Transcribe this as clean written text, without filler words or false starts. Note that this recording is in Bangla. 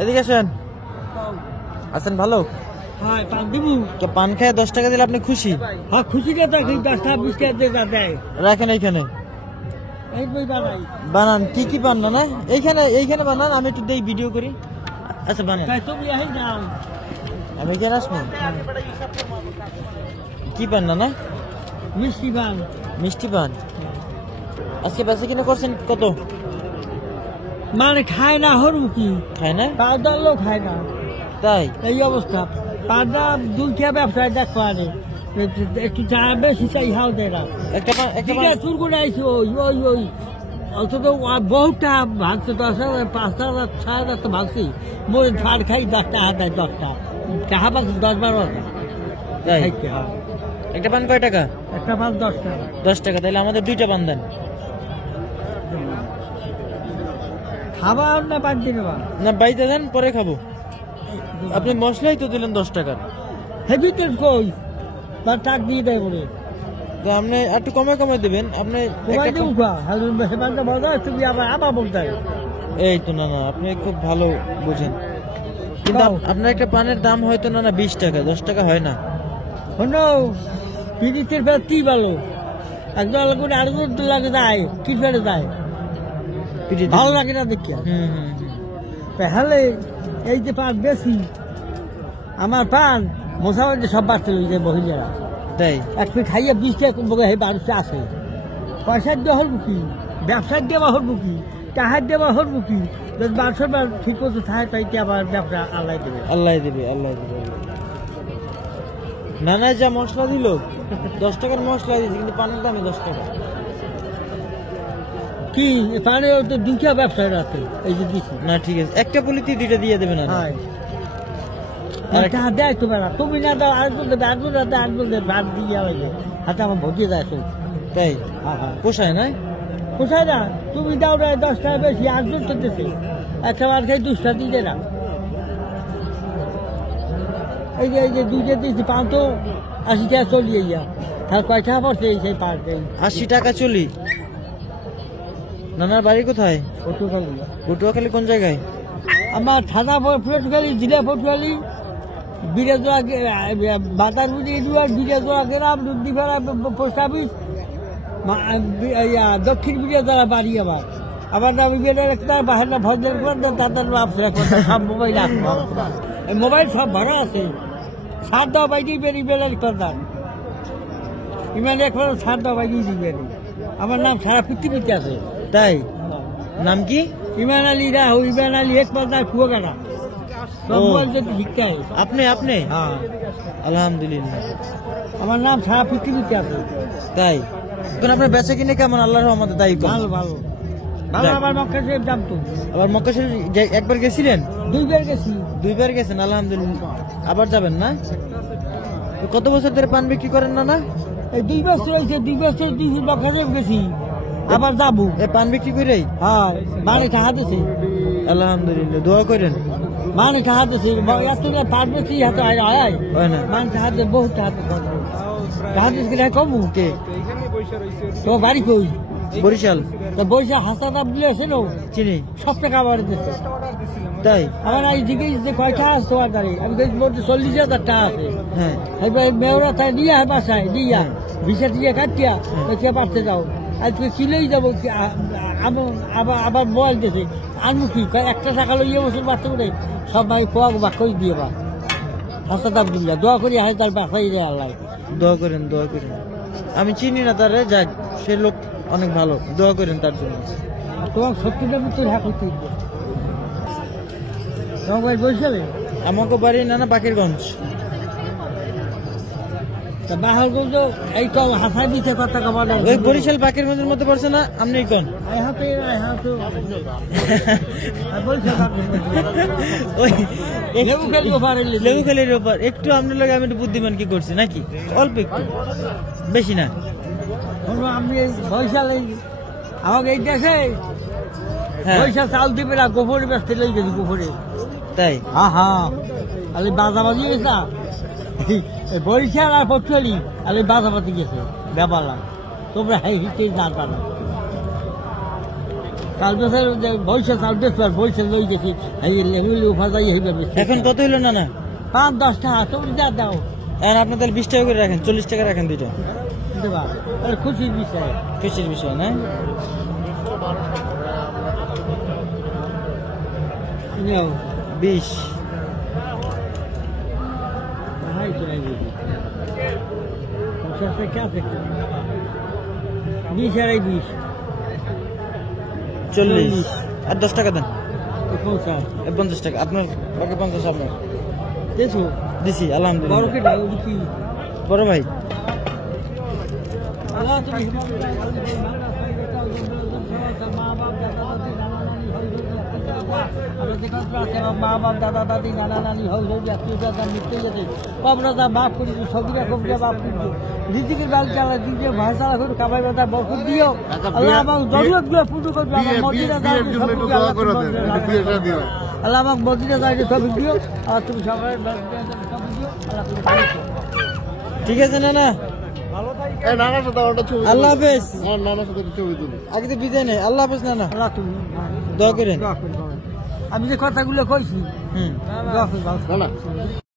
এদিকে আসেন। আছেন ভালো? হ্যাঁ, পান দিবু। তো পান খায় 10 টাকা দিলে আপনি খুশি? হ্যাঁ, খুশি কে তো 10 টাকা 20 টাকা দিয়ে দেয়। রাখেন এইখানে এই বই বানাই। বানান। কি কি পান না এইখানে বানান, আমি একটু দেই ভিডিও করি। আচ্ছা বানান। তাই তুমি এই যাও। আমি এখানে আসবো। কি পান না? মিষ্টি পান। মিষ্টি পান। আজকে বেশি কিনে করছেন কত? মানে খায় না হরমুখী, খায় না, পাউডার লোক খায় না, তাই এই অবস্থা। পাউডার দুইটা ব্যবসায় দেখ পারে, একটু চা বেশি চাই হাও দেয় না। একটা চুর করে আইসি ওই অথচ বহুটা ভাগছে, 10,000 5,000 6,000 তো ভাগছি। মোরে ছাড় খাই 10 টাকা দেয়, 10টা টাকা ভাগছি 10-12 তাই। একটা পান কয় টাকা? একটা ভাগ 10 টাকা। 10 টাকা। তাহলে আমাদের 2টা পান দেন। খাবার না পান দিবে না বাইতে দেন, পরে খাবো। আপনি মশলাই তো দিলেন 10 টাকার। হেভিতে কই তার টাক দিয়ে দেয় বলে তো আপনি একটু কমে দিবেন। আপনি কমাই দেবো কা হেবানটা মজা তুমি আবার বলতে। এই তো না আপনি খুব ভালো বুঝেন, কিন্তু আপনার একটা পানের দাম হয়তো না 20 টাকা, 10 টাকা হয় না। শোনো, পিড়িতের ফের কি ভালো, একদম করে আরেকজন তো লাগে যায়, কি ফেরে যায় ভালো লাগে না দেখিয়া। তাহলে এই যে পান বেশি, আমার পান মশাবাদি সব বাড়তে যে মহিলারা, তাই এক ফিট খাইয়ে 20 টাকা বাড়িতে আসে। পয়সার দেওয়া হল বুকি, ব্যবসার দেওয়া হল বুকি, টাহার দেওয়া হল বুকি। যদি 1200 বার ঠিক মতো থাকে তাইতে আবার ব্যবসা আল্লাহ দেবে। নানা যা মশলা দিল, 10 টাকার মশলা দিয়েছে, কিন্তু পানের দামে 10 টাকা। কি পানে তো 2টা ব্যবসায় রাখে, এই যে দিচ্ছি না ঠিক আছে, একটা পলিতে 2টা দিয়ে দেবেন। টাকা দেয় তো বেড়া, তুমি না দাও আরেকজন দেবে, আরেকজন রাতে আরেকজন দেবে, ভাত দিয়ে হাতে আমার ভটিয়ে যায়। তাই পোষায় না? পোষায় না, তুমি দাও না 10 টাকা বেশি, আরেকজন তো দেশে একটা বার খেয়ে 2টা দিয়ে না। এই যে 2টা দিয়েছি, পান তো 80 টাকা চলিয়ে যা, তার কয় টাকা পড়ছে সেই পান? 80 টাকা চলি। নানার বাড়ি কোথায়? পটুয়াখালী। কোন জায়গায়? আমার থানা পটুয়াখালী, জেলা পটুয়াখালী, বিরাজোড়া বাতারপুরি এরিয়ার বিরাজোড়া গ্রাম, রুদ্দিপাড়া পোস্ট অফিস, দক্ষিণ বিরাজোড়া বাড়ি। আবার নাম ইমেলের একটা বাহার ভদ্র করতেন, তাদের সব মোবাইল আসবো, মোবাইল সব ভাড়া আছে। ছাড় দেওয়া বাইটি বেরি বেলার করতাম, ইমেল একবার ছাড় দেওয়া বাইটি দিবেন। আমার নাম সারা পৃথিবীতে আছে। তাই নাম কি? ইমান আলী রাহু, ইমান আলী এক পাতা কুয়াকাটা। আপনি হ্যাঁ, আলহামদুলিল্লাহ, আমার নাম সারা পৃথিবীতে আছে। তাই এখন আপনার বেচা কিনে কেমন? আল্লাহর রহমতে দায়ী ভালো ভালো ভালো। আবার মক্কা শরীফ দাম তো, আবার মক্কা শরীফ একবার গেছিলেন? 2বার গেছি। 2বার গেছেন, আলহামদুলিল্লাহ। আবার যাবেন না? কত বছর ধরে পান বিক্রি করেন না? এই 2 বছর হয়েছে, 2 বছর মক্কা শরীফ গেছি, আবার যাবো। পান বিক্রি করেই? হ্যাঁ, মানে টাকা দিছে, আলহামদুলিল্লাহ। দোয়া করেন। মানে টাকা দিছে, পান বেশি হাতে হয় না, মানে টাকা দিয়ে বহুত টাকা দিচ্ছে কম। তো বাড়ি কই? বরিশাল। তো বরিশাল হাসপাতাল দিলে আছে না, চিনি, সব টাকা আবার দিচ্ছে। তাই আমার এই দিকে কয়টা আছে তোমার দাঁড়িয়ে? আমি 40,000 টাকা আছে। হ্যাঁ, মেয়রা তাই নিয়ে বাসায় দিয়া ভিসা দিয়ে কাটিয়া পারতে যাও। আজকে চিলেই যাবো, আবার মোবাইল দিয়েছে আনবো কি, 1 টাকা লইয়ে বছর বাচ্চা করে সব ভাই খোয়া বাক্যই দিয়ে বা হাসপাতাল দিল্লা। দোয়া করি হাই তার বাসাই রে আল্লাহ। দোয়া করেন। আমি চিনি না তারে, যাক সে লোক অনেক ভালো, দোয়া করেন তার জন্য। তোমার 70টা মতো হ্যাঁ করতে তোমার ভাই বরিশালে? আমাকে বাড়ি না বাকেরগঞ্জ। বাহারগঞ্জ এই তো হাসাই দিচ্ছে কথা কমার। ওই বরিশাল বাকেরগঞ্জের মধ্যে পড়ছে না? আপনি কোন? লেবুখালির ওপর একটু আপনার লাগে আমি একটু বুদ্ধিমান কি করছি নাকি? অল্প একটু, বেশি না। আমি বরিশাল আমাকে এই দেশে বরিশাল চাল দিবে না, গোবরে ব্যস্ত লেগে গেছি গোবরে। তাই? হ্যাঁ, আলি বাজাবাজি গেছা বরিশাল আর পটুয়ালি, আলি বাজাবাজি গেছে ব্যাপার। তোমরা হিতে জানতা না। চাল বেচার বইসে চাল বেচবার বইসে লই দেখি এই লেগুলি উফাজাই হইবে এখন কত হইলো না না 5-10 টাকা তুমি যা দাও আর আপনি তাহলে 20 টাকা করে রাখেন, 40 টাকা রাখেন দুইটা। দেবা আর খুশির বিষয় খুশির বিষয় না? নিও 20 हाय चलेगी अच्छा से क्या सकते 20 40 আর 10 টাকা দেন। कौन सा 50 টাকা আপনার, বাকি 50 আপনার। देखो দিছি আলহামদুলিল্লাহ। बड़ों के डाल की বড় ভাই अल्लाह तुम्हें माँ बाप दादा दादी नाना नानी মা বাপ দাদা দাদি নানা নানি হয়ে আত্মীয় দাদা মিটতে যেতে বাপরা বাপ করি সবই রকম বাপ করছো রিজিকের বাল চালা দিয়ে ভাই চালা করে কামাই বাদা বরকত দিও আল্লাহ আমার জরুরত গুলো পুরো করবে আমার মদিনা যায় আল্লাহ আমাকে মদিনা যায় সব দিও আর তুমি সবাই সব দিও আল্লাহ তুমি ভালো করো। ঠিক আছে না না, আল্লাহ হাফেজ। আগে তো বিদায় নেই, আল্লাহ হাফেজ না না, আল্লাহ তুমি দোয়া করেন। আমি যে কথাগুলো কইছি হুম দোয়া করো।